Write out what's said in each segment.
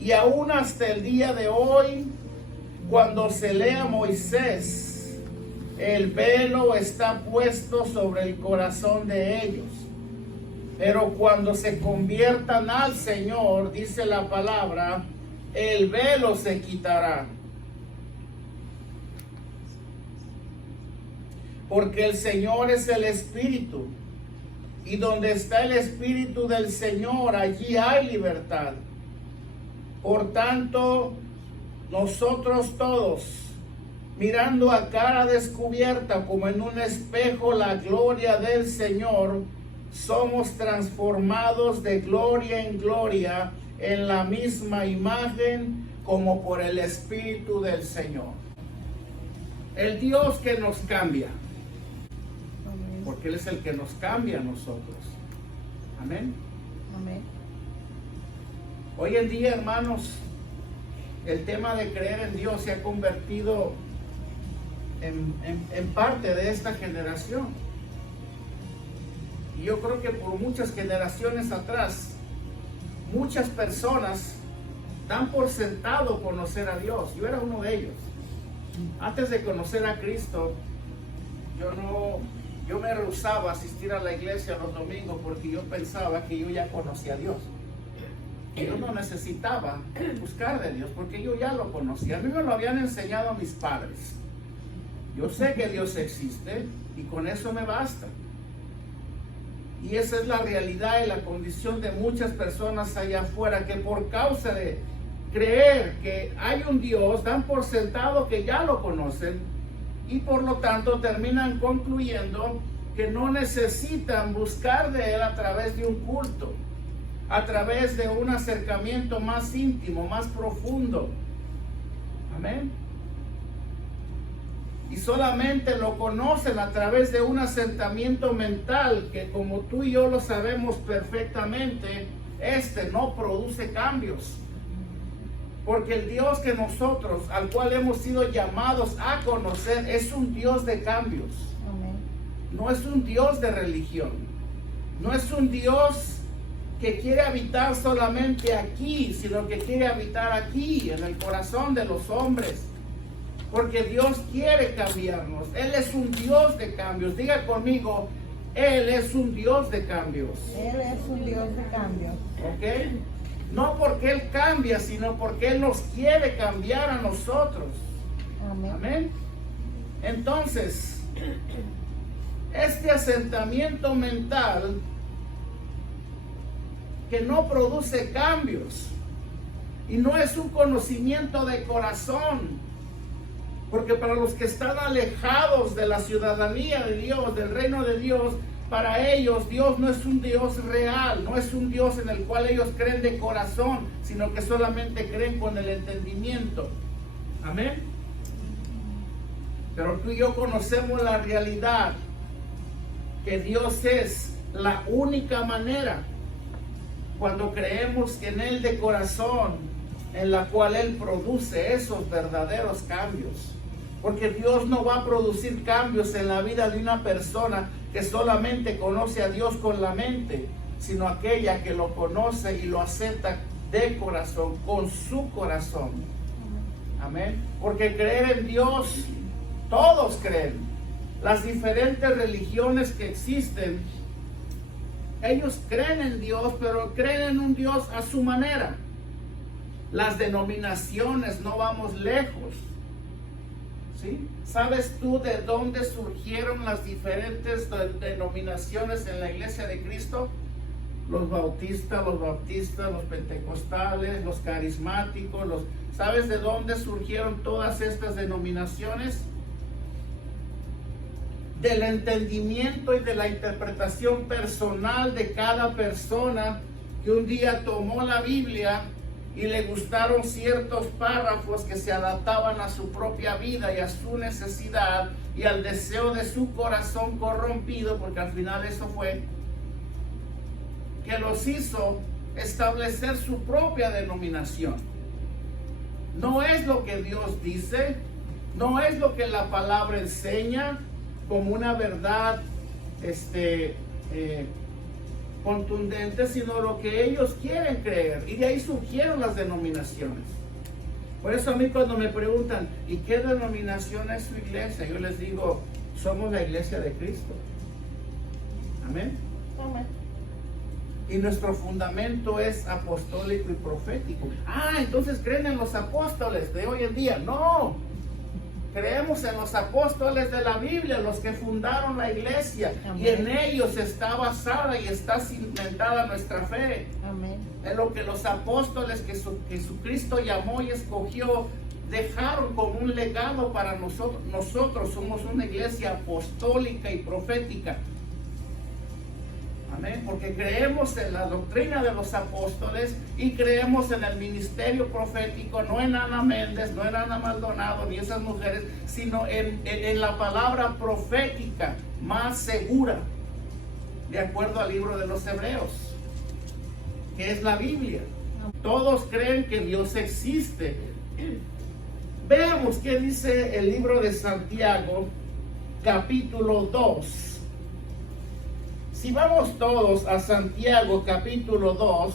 Y aún hasta el día de hoy, cuando se lee a Moisés, el velo está puesto sobre el corazón de ellos. Pero cuando se conviertan al Señor, dice la palabra, el velo se quitará. Porque el Señor es el Espíritu. Y donde está el Espíritu del Señor, allí hay libertad. Por tanto, nosotros todos, mirando a cara descubierta como en un espejo la gloria del Señor, somos transformados de gloria en gloria en la misma imagen como por el Espíritu del Señor. El Dios que nos cambia, porque Él es el que nos cambia a nosotros. Amén. Amén. Hoy en día, hermanos, el tema de creer en Dios se ha convertido en parte de esta generación. Y yo creo que por muchas generaciones atrás, muchas personas dan por sentado conocer a Dios. Yo era uno de ellos. Antes de conocer a Cristo, yo me rehusaba a asistir a la iglesia los domingos porque yo pensaba que yo ya conocía a Dios. Que yo no necesitaba buscar de Dios porque yo ya lo conocía. A mí me lo habían enseñado mis padres. Yo sé que Dios existe y con eso me basta. Y esa es la realidad y la condición de muchas personas allá afuera que por causa de creer que hay un Dios, dan por sentado que ya lo conocen y por lo tanto terminan concluyendo que no necesitan buscar de Él a través de un culto, a través de un acercamiento más íntimo, más profundo. Amén. Y solamente lo conocen a través de un asentamiento mental que, como tú y yo lo sabemos perfectamente, no produce cambios. Porque el Dios que nosotros, al cual hemos sido llamados a conocer, es un Dios de cambios. Amén. No es un Dios de religión. No es un Dios que quiere habitar solamente aquí, sino que quiere habitar aquí, en el corazón de los hombres. Porque Dios quiere cambiarnos. Él es un Dios de cambios. Diga conmigo, Él es un Dios de cambios. Él es un Dios de cambios. ¿Ok? No porque Él cambia, sino porque Él nos quiere cambiar a nosotros. Amén. Amén. Entonces, este asentamiento mental que no produce cambios y no es un conocimiento de corazón, porque para los que están alejados de la ciudadanía de Dios, del reino de Dios, para ellos Dios no es un Dios real, no es un Dios en el cual ellos creen de corazón, sino que solamente creen con el entendimiento. Amén. Pero tú y yo conocemos la realidad, que Dios es la única manera, cuando creemos en Él de corazón, en la cual Él produce esos verdaderos cambios. Porque Dios no va a producir cambios en la vida de una persona que solamente conoce a Dios con la mente, sino aquella que lo conoce y lo acepta de corazón, con su corazón. Amén. Porque creer en Dios, todos creen. Las diferentes religiones que existen, ellos creen en Dios, pero creen en un Dios a su manera. Las denominaciones, no vamos lejos. ¿Sí? ¿Sabes tú de dónde surgieron las diferentes denominaciones en la Iglesia de Cristo? Los bautistas, los pentecostales, los carismáticos. ¿Sabes de dónde surgieron todas estas denominaciones? Del entendimiento y de la interpretación personal de cada persona que un día tomó la Biblia y le gustaron ciertos párrafos que se adaptaban a su propia vida y a su necesidad y al deseo de su corazón corrompido, porque al final eso fue, que los hizo establecer su propia denominación. No es lo que Dios dice, no es lo que la palabra enseña como una verdad contundente, sino lo que ellos quieren creer. Y de ahí surgieron las denominaciones. Por eso a mí cuando me preguntan, ¿y qué denominación es su iglesia? Yo les digo, somos la iglesia de Cristo. Amén. Amén. Y nuestro fundamento es apostólico y profético. Ah, entonces creen en los apóstoles de hoy en día. No, creemos en los apóstoles de la Biblia, los que fundaron la iglesia. Amén. Y en ellos está basada y está cimentada nuestra fe. Amén. En lo que los apóstoles que Jesucristo llamó y escogió dejaron como un legado para nosotros. Nosotros somos una iglesia apostólica y profética. Amén, porque creemos en la doctrina de los apóstoles y creemos en el ministerio profético, no en Ana Méndez, no en Ana Maldonado, ni esas mujeres, sino en la palabra profética más segura, de acuerdo al libro de los Hebreos, que es la Biblia. Todos creen que Dios existe. Veamos qué dice el libro de Santiago, capítulo 2. Si vamos todos a Santiago capítulo 2,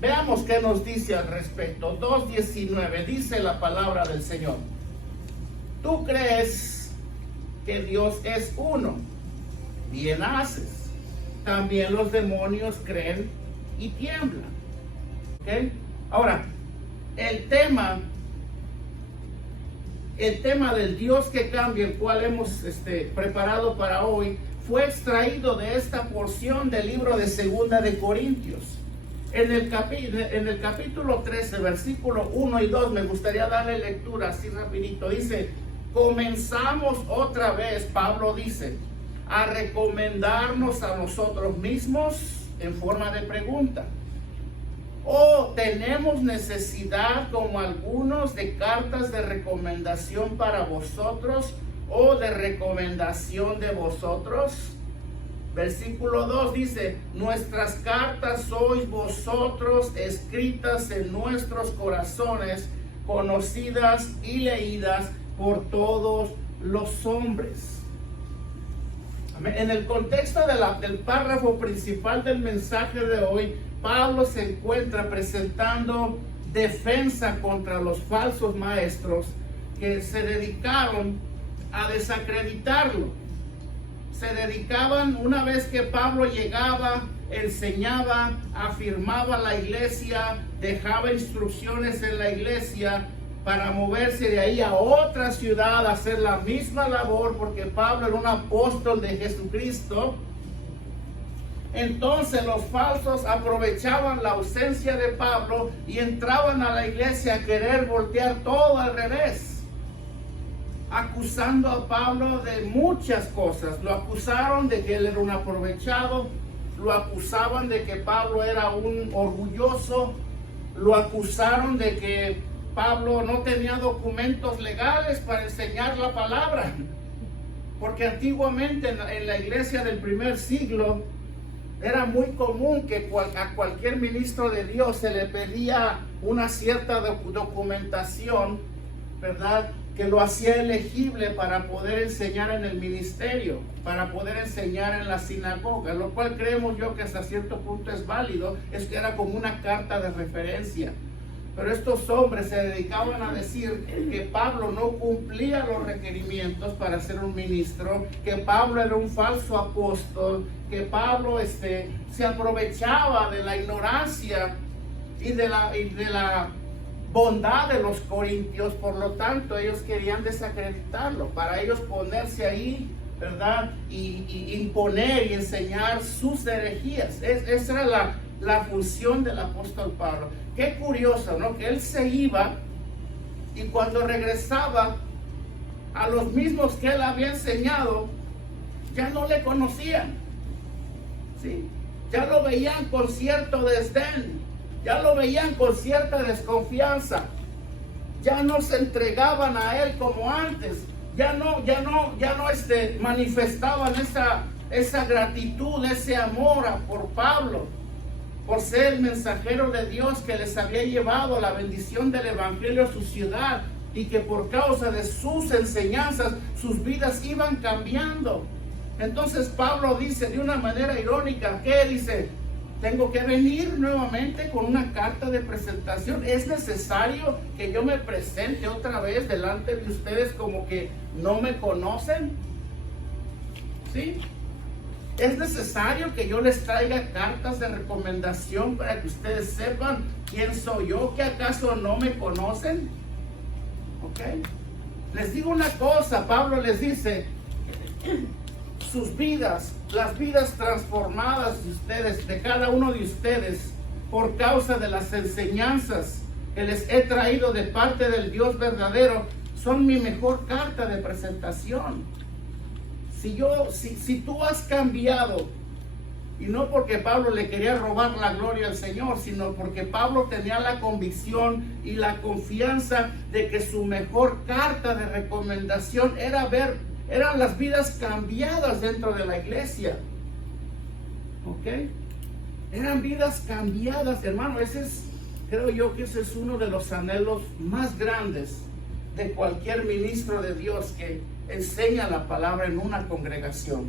veamos qué nos dice al respecto. 2:19 dice la palabra del Señor. Tú crees que Dios es uno, bien haces. También los demonios creen y tiemblan. ¿Okay? Ahora, el tema del Dios que cambia, el cual hemos preparado para hoy, fue extraído de esta porción del libro de Segunda de Corintios. En el capítulo 13, versículo 1 y 2, me gustaría darle lectura así rapidito. Dice, comenzamos otra vez, Pablo dice, a recomendarnos a nosotros mismos en forma de pregunta. ¿O tenemos necesidad, como algunos, de cartas de recomendación para vosotros o de recomendación de vosotros? Versículo 2 dice, nuestras cartas sois vosotros, escritas en nuestros corazones, conocidas y leídas por todos los hombres. Amén. En el contexto del párrafo principal del mensaje de hoy, Pablo se encuentra presentando defensa contra los falsos maestros que se dedicaron a desacreditarlo. Se dedicaban, una vez que Pablo llegaba, enseñaba, afirmaba la iglesia, dejaba instrucciones en la iglesia para moverse de ahí a otra ciudad, a hacer la misma labor, porque Pablo era un apóstol de Jesucristo. Entonces los falsos aprovechaban la ausencia de Pablo y entraban a la iglesia a querer voltear todo al revés, acusando a Pablo de muchas cosas. Lo acusaron de que él era un aprovechado, lo acusaban de que Pablo era un orgulloso, lo acusaron de que Pablo no tenía documentos legales para enseñar la palabra, porque antiguamente en la iglesia del primer siglo era muy común que a cualquier ministro de Dios se le pedía una cierta documentación, ¿verdad?, que lo hacía elegible para poder enseñar en el ministerio, para poder enseñar en la sinagoga, lo cual creemos yo que hasta cierto punto es válido. Es que era como una carta de referencia. Pero estos hombres se dedicaban a decir que Pablo no cumplía los requerimientos para ser un ministro, que Pablo era un falso apóstol, que Pablo se aprovechaba de la ignorancia y de la bondad de los corintios. Por lo tanto, ellos querían desacreditarlo, para ellos ponerse ahí, ¿verdad?, y imponer y enseñar sus herejías. Esa era la función del apóstol Pablo. Qué curioso, ¿no?, que él se iba y cuando regresaba, a los mismos que él había enseñado ya no le conocían, ¿sí? Ya lo veían con cierto desdén, ya lo veían con cierta desconfianza, ya no se entregaban a él como antes, ya no manifestaban esa gratitud, ese amor por Pablo, por ser el mensajero de Dios que les había llevado la bendición del evangelio a su ciudad, y que por causa de sus enseñanzas sus vidas iban cambiando. Entonces Pablo dice de una manera irónica, ¿qué dice? Tengo que venir nuevamente con una carta de presentación. Es necesario que yo me presente otra vez delante de ustedes como que no me conocen. ¿Sí? Es necesario que yo les traiga cartas de recomendación para que ustedes sepan quién soy yo, que acaso no me conocen. ¿Ok? Les digo una cosa, Pablo les dice, sus vidas, las vidas transformadas de ustedes, de cada uno de ustedes, por causa de las enseñanzas que les he traído de parte del Dios verdadero, son mi mejor carta de presentación. Si tú has cambiado, y no porque Pablo le quería robar la gloria al Señor, sino porque Pablo tenía la convicción y la confianza de que su mejor carta de recomendación eran las vidas cambiadas dentro de la iglesia. ¿Ok? Eran vidas cambiadas, hermano. Creo yo que ese es uno de los anhelos más grandes de cualquier ministro de Dios que enseña la palabra en una congregación.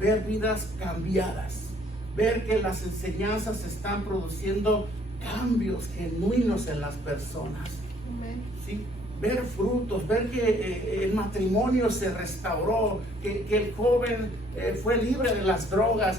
Ver vidas cambiadas, ver que las enseñanzas están produciendo cambios genuinos en las personas. ¿Sí? Ver frutos, ver que el matrimonio se restauró, que el joven fue libre de las drogas.